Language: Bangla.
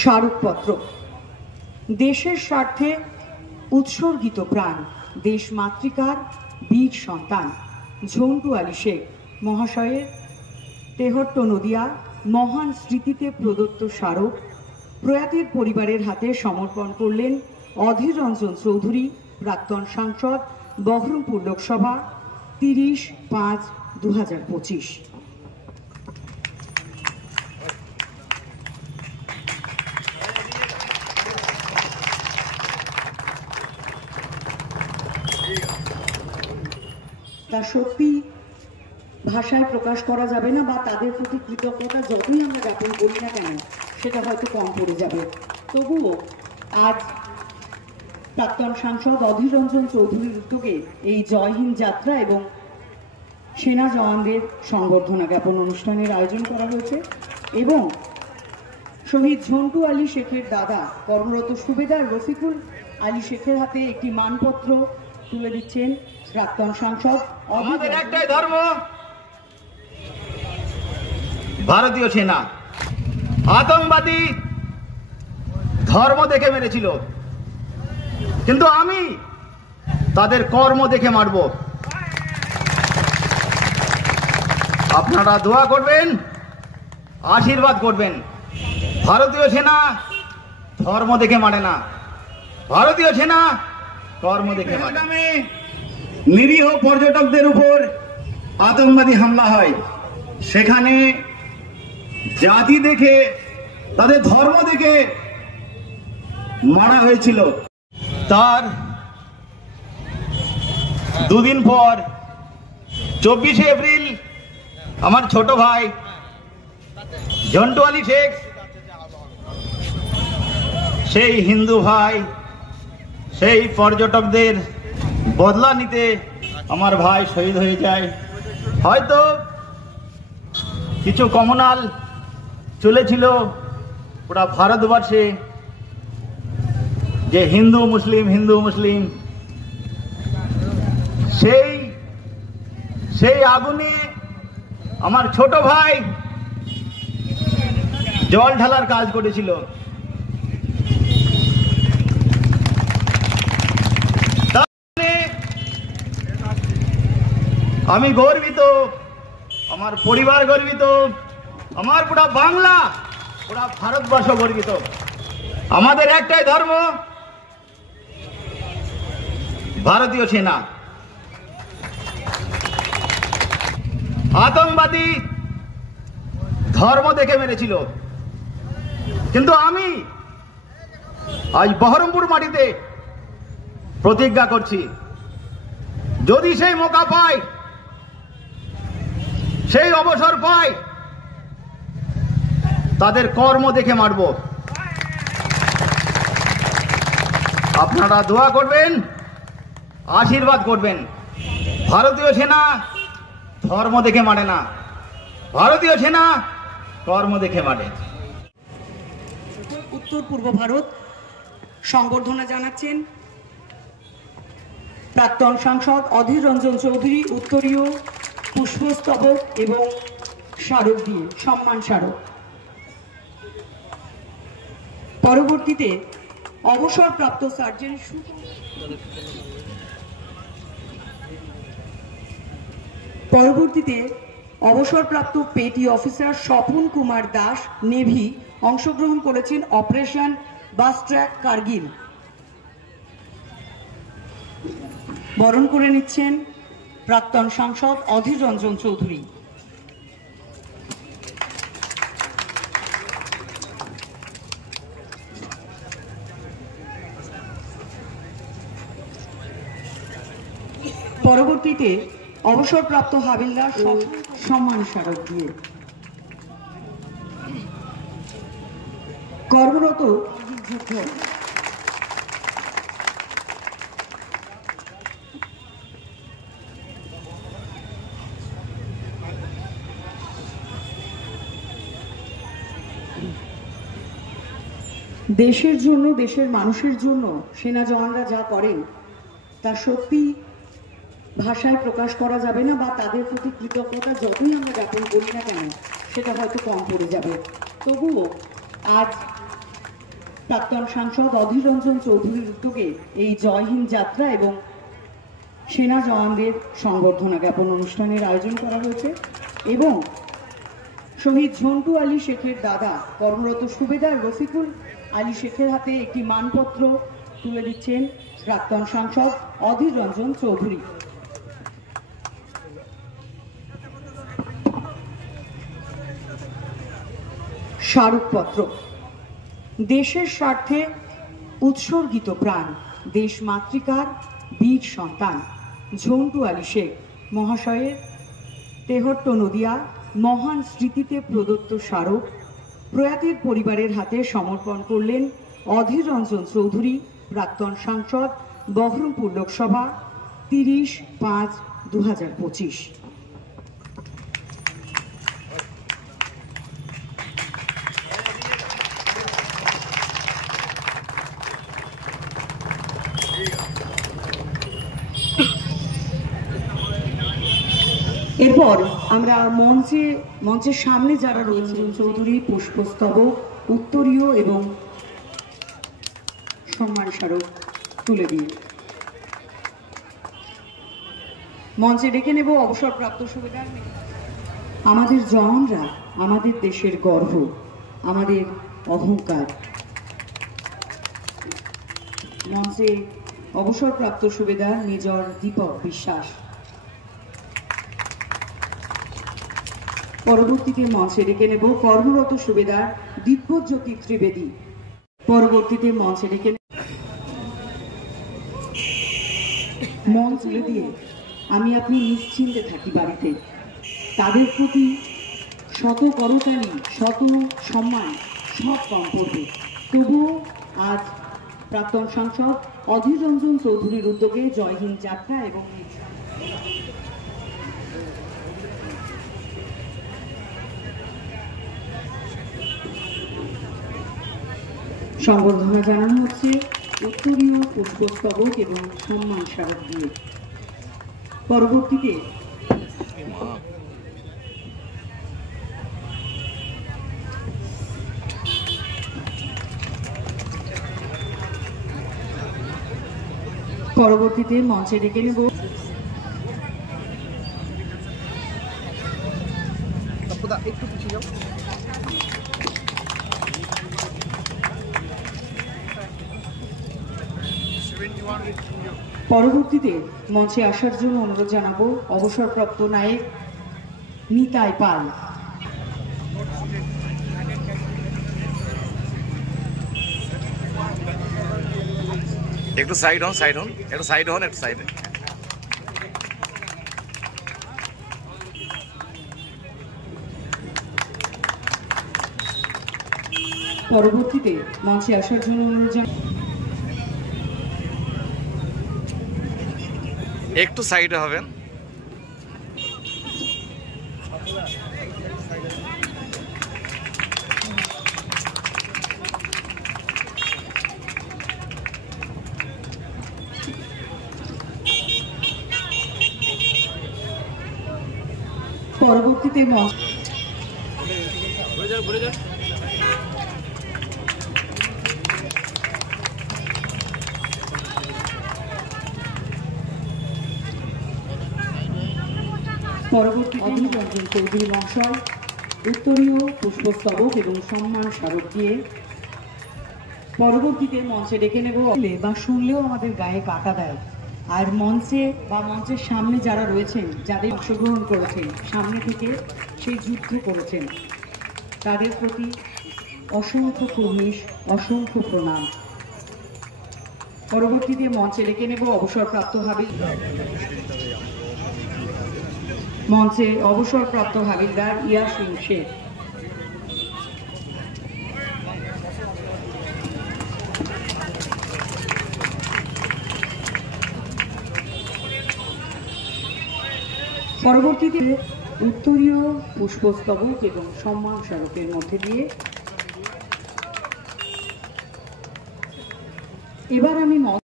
স্মারকপত্র। দেশের স্বার্থে উৎসর্গিত প্রাণ দেশ মাতৃকার বীর সন্তান ঝন্টু আলী শেখ মহাশয়ের তেহট্ট নদিয়া মহান স্মৃতিতে প্রদত্ত স্মারক প্রয়াতের পরিবারের হাতে সমর্পণ করলেন অধীর রঞ্জন চৌধুরী, প্রাক্তন সাংসদ, বহরমপুর লোকসভা, 30/5/2025। তা সত্যি ভাষায় প্রকাশ করা যাবে না, বা তাদের প্রতি কৃতজ্ঞতা যতই আমরা জ্ঞাপন করি না কেন সেটা হয়তো কম পড়ে যাবে। তবুও আজ প্রাক্তন সাংসদ অধীর রঞ্জন চৌধুরীর উদ্যোগে এই জয় হিন্দ যাত্রা এবং সেনা জওয়ানদের সংবর্ধনা জ্ঞাপন অনুষ্ঠানের আয়োজন করা হয়েছে এবং শহীদ ঝন্টু আলী শেখের দাদা কর্মরত সুবেদার রফিকুল আলী শেখের হাতে একটি মানপত্র তুলে দিচ্ছেন প্রাক্তন সাংসদ। আমাদের একটাই ধর্ম, ভারতীয় সেনা আতঙ্কবাদী ধর্ম দেখে মেরেছিল, কিন্তু আমি তাদের কর্ম দেখে মারব। আপনারা দোয়া করবেন, আশীর্বাদ করবেন। ভারতীয় সেনা ধর্ম দেখে মারে না, ভারতীয় সেনা কর্ম দেখে মারে। নিরীহ পর্যটকদের উপর আতঙ্কবাদী হামলা হয়, সেখানে জাতি দেখে, তাদের ধর্ম দেখে মারা হয়েছিল। তার দুদিন পর 24শে এপ্রিল আমার ছোট ভাই ঝন্টু আলী শেখ, সেই হিন্দু ভাই, সেই পর্যটকদের বদলা নিতে আমার ভাই শহীদ হয়ে যায়। হয়তো কিছু কমনাল চলেছিল পুরা ভারতবর্ষে যে হিন্দু মুসলিম হিন্দু মুসলিম, সেই আগুনে আমার ছোট ভাই জল ঢালার কাজ করেছিল। আমি গর্বিত, আমার পরিবার গর্বিত, আমার পুরা বাংলা, পুরা ভারতবর্ষ গর্বিত। আমাদের একটাই ধর্ম, ভারতীয় সেনা আতঙ্কবাদী ধর্ম দেখে মেরেছিল, কিন্তু আমি আজ বহরমপুর মাটিতে প্রতিজ্ঞা করছি, যদি সেই মৌকা পাই, সেই অবসর পাই, তাদের কর্ম দেখে মারব। আপনারা দোয়া করবেন, আশীর্বাদ করবেন। ভারতীয় সেনা ধর্ম দেখে মারে না, ভারতীয় সেনা কর্ম দেখে মারে। উত্তর পূর্ব ভারত সংবর্ধনা জানাচ্ছেন প্রাক্তন সাংসদ অধীর রঞ্জন চৌধুরী, উত্তরীয় পুষ্পস্তবক এবং স্মারক দিয়ে সম্মান স্মারক। পরবর্তীতে অবসরপ্রাপ্ত sergeant petty officer Swapan Kumar Das navy অংশগ্রহণ করেছেন অপারেশন বাস্ট্র্যাক কার্গিল। বরণ করে নিচ্ছেন প্রাক্তন সাংসদ অধীর রঞ্জন চৌধুরী। পরবর্তীতে অবসরপ্রাপ্ত হাবিলদার সম্মান স্মারক দিয়ে কর্মরত যুদ্ধ। দেশের জন্য, দেশের মানুষের জন্য সেনা জওয়ানরা যা করেন তা সত্যি ভাষায় প্রকাশ করা যাবে না, বা তাদের প্রতি কৃতজ্ঞতা যতই আমরা জ্ঞাপন করি না কেন সেটা হয়তো কম পড়ে যাবে। তবুও আজ প্রাক্তন সাংসদ অধীর রঞ্জন চৌধুরীর উদ্যোগে এই জয় হিন্দ যাত্রা এবং সেনা জওয়ানদের সংবর্ধনা জ্ঞাপন অনুষ্ঠানের আয়োজন করা হয়েছে এবং শহীদ ঝন্টু আলী শেখের দাদা কর্মরত সুবেদার রফিকুল আলী শেখের হাতে একটি মানপত্র তুলে দিচ্ছেন প্রাক্তন সাংসদ অধীর রঞ্জন চৌধুরী। স্মারকপত্র। দেশের স্বার্থে উৎসর্গিত প্রাণ দেশ মাতৃকার বীর সন্তান ঝন্টু আলী শেখ মহাশয়ের তেহট্ট নদিয়া মহান স্মৃতিতে প্রদত্ত স্মারক প্রয়াতের পরিবারের হাতে সমর্পণ করলেন অধীর রঞ্জন চৌধুরী, প্রাক্তন সাংসদ, বহরমপুর লোকসভা, 30/5/2025। এরপর আমরা মঞ্চের সামনে যারা রয়েছেন চৌধুরী পুষ্পস্তবক, উত্তরীয় এবং সম্মান স্মারক তুলে দিয়ে মঞ্চে ডেকে নেব অবসরপ্রাপ্ত সুবেদার। আমাদের জওয়ানরা আমাদের দেশের গর্ব, আমাদের অহংকার। মঞ্চে অবসরপ্রাপ্ত সুবেদার মেজর দীপক বিশ্বাস। পরবর্তীতে মঞ্চে ডেকে নেব কর্মরত সুবেদার দিব্যজ্যোতি ত্রিবেদী। পরবর্তীতে মঞ্চে ডেকে মন তুলে দিয়ে আমি আপনি নিশ্চিন্তে থাকি বাড়িতে, তাদের প্রতি শত করতালি, শত সম্মান সব কম পড়বে। তবুও আজ প্রাক্তন সাংসদ অধীর রঞ্জন চৌধুরীর উদ্যোগে জয় হিন্দ যাত্রা এবং সংবর্ধনা জানানো হচ্ছে উত্তরীয় পুষ্পস্তবক এবং সম্মান স্মারক দিয়ে। পরবর্তীতে মঞ্চে ডেকে নেব একটু পিছিয়ে যাও। পরবর্তীতে মঞ্চে আসার জন্য অনুরোধ জানাবো অবসরপ্রাপ্ত নায়ক নিতাই পাল। একটু সাইড হন, একটু সাইড হন, একটু সাইডে। পরবর্তীতে মঞ্চে আসার জন্য অনুরোধ জানাবো একটু সাইডে হবেন। পরবর্তীতে অধীর রঞ্জন চৌধুরী মহাশয় উত্তরীয় পুষ্পস্তবক এবং সম্মান স্মারক দিয়ে পরবর্তীতে মঞ্চে ডেকে নেব। বা শুনলেও আমাদের গায়ে কাটা দেয়। আর মঞ্চে বা মঞ্চের সামনে যারা রয়েছেন, যাদের অংশগ্রহণ করেছেন, সামনে থেকে সেই যুদ্ধ করেছেন, তাদের প্রতি অসংখ্য কুর্নিশ, অসংখ্য প্রণাম। পরবর্তীতে মঞ্চে ডেকে নেব অবসরপ্রাপ্ত হাবিলদার ইয়াসিন শেখ। পরবর্তীতে উত্তরীয় পুষ্পস্তবক এবং সম্মান স্মারকের মধ্যে দিয়ে এবার আমি